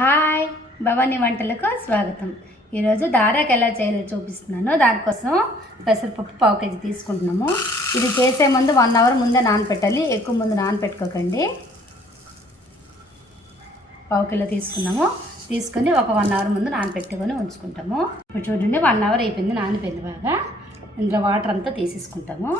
Hi Bhavani వంటలకు స్వాగతం. ఈరోజు దారాకి ఎలా చేయాలో చూపిస్తున్నాను. దానికోసం పెసరపప్పు పావు కేజీ తీసుకుంటున్నాము. ఇది చేసే ముందు 1 అవర్ ముందే నానపెట్టాలి, ఎక్కువ ముందు నానపెట్టుకోకండి. పావు కిలో తీసుకొని ఒక 1 అవర్ ముందు నానపెట్టుకొని ఉంచుకుంటాము. ఇప్పుడు చూడండి 1 అవర్ అయిపోయింది, నానిపోయింది బాగా. ఇందులో వాటర్ అంతా తీసేసుకుంటాము.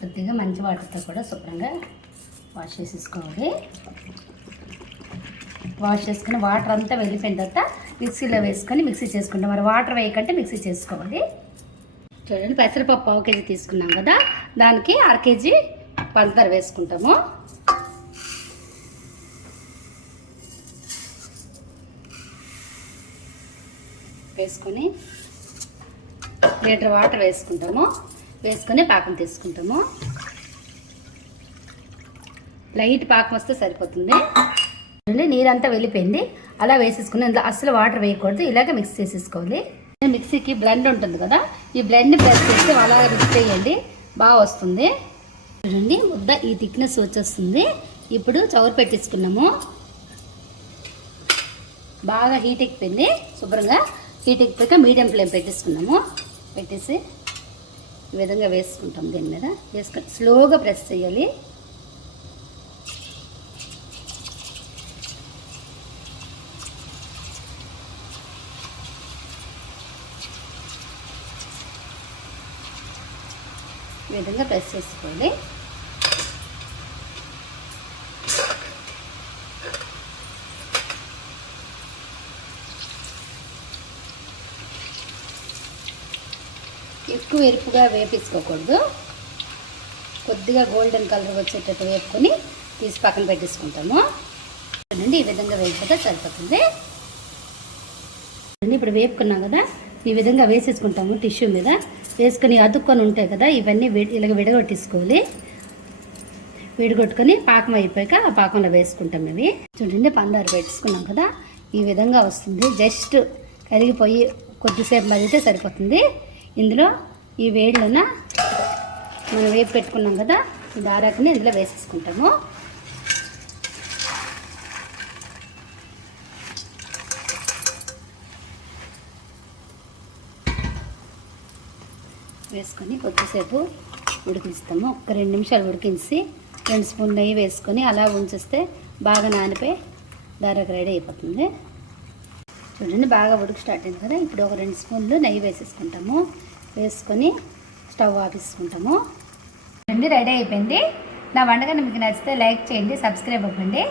కొద్దిగా మంచి వాటర్తో కూడా శుభ్రంగా వాష్ చేసేసుకోవాలి. వాష్ చేసుకుని వాటర్ అంతా వెళ్ళిపోయిన తర్వాత మిక్సీలో వేసుకొని మిక్సీ చేసుకుంటాం. మరి వాటర్ వేయకంటే మిక్సీ చేసుకోవాలి. చూడండి, పెసరపప్పు పావు కేజీ తీసుకున్నాం కదా, దానికి 1/2 కేజీ పంచదార వేసుకుంటాము. వేసుకొని లీటర్ వాటర్ వేసుకొని పాకం తీసుకుంటాము. లైట్ పాకం వస్తే సరిపోతుంది. నీరంతా వెళ్ళిపోయింది, అలా వేసేసుకుని ఇందులో అస్సలు వాటర్ వేయకూడదు. ఇలాగ మిక్స్ చేసేసుకోవాలి. మిక్సీకి బ్లెండ్ ఉంటుంది కదా, ఈ బ్లెండ్ని ప్రెస్ చేస్తే అలా మిక్స్ చేయండి, బాగా వస్తుంది. చూడండి, ముద్ద ఈ థిక్నెస్ వచ్చేస్తుంది. ఇప్పుడు చౌరు పెట్టేసుకున్నాము. బాగా హీట్ ఎక్కిపోయింది. శుభ్రంగా హీట్ ఎక్కిపోయాక మీడియం ఫ్లేమ్ పెట్టేసి ఈ విధంగా వేసుకుంటాం. దీని మీద వేసుకొని స్లోగా ప్రెస్ చేయాలి. ఈ విధంగా ప్రెస్ చేసుకోవాలి. ఎక్కువ ఎరుపుగా వేపించుకోకూడదు. కొద్దిగా గోల్డెన్ కలర్ వచ్చేటట్టు వేపుకొని తీసి పక్కన పెట్టేసుకుంటాము. చూడండి, ఈ విధంగా వేపితే సరిపోతుంది. ఇప్పుడు వేపుకున్నాం కదా, ఈ విధంగా వేసేసుకుంటాము. టిష్యూ మీద వేసుకొని అతుక్కొని ఉంటాయి కదా, ఇవన్నీ ఇలాగ విడగొట్టేసుకోవాలి. విడగొట్టుకొని పాకం అయిపోయాక ఆ పాకంలో వేసుకుంటాం. ఇవి చూడండి, పందారు పెట్టుకున్నాం కదా, ఈ విధంగా వస్తుంది. జస్ట్ కరిగిపోయి కొద్దిసేపు మరిగితే సరిపోతుంది. ఇందులో ఈ వేడిలోన మనం వేపు పెట్టుకున్నాం కదా, ఈ దారాకుని ఇందులో వేసేసుకుంటాము. వేసుకొని కొద్దిసేపు ఉడికిస్తాము. ఒక 2 నిమిషాలు ఉడికించి 2 స్పూన్ నెయ్యి వేసుకొని అలా ఉంచేస్తే బాగా నానిపోయి దారాకు రెడీ అయిపోతుంది. చూడండి, బాగా ఉడికి స్టార్ట్ అయింది కదా, ఇప్పుడు ఒక 2 స్పూన్లు నెయ్యి వేసేసుకుంటాము. వేసుకొని స్టవ్ ఆపేసుకుంటాము. చూడండి, రెడీ అయిపోయింది. నా వంటకాన్ని మీకు నచ్చితే లైక్ చేయండి, సబ్స్క్రైబ్ అవ్వండి.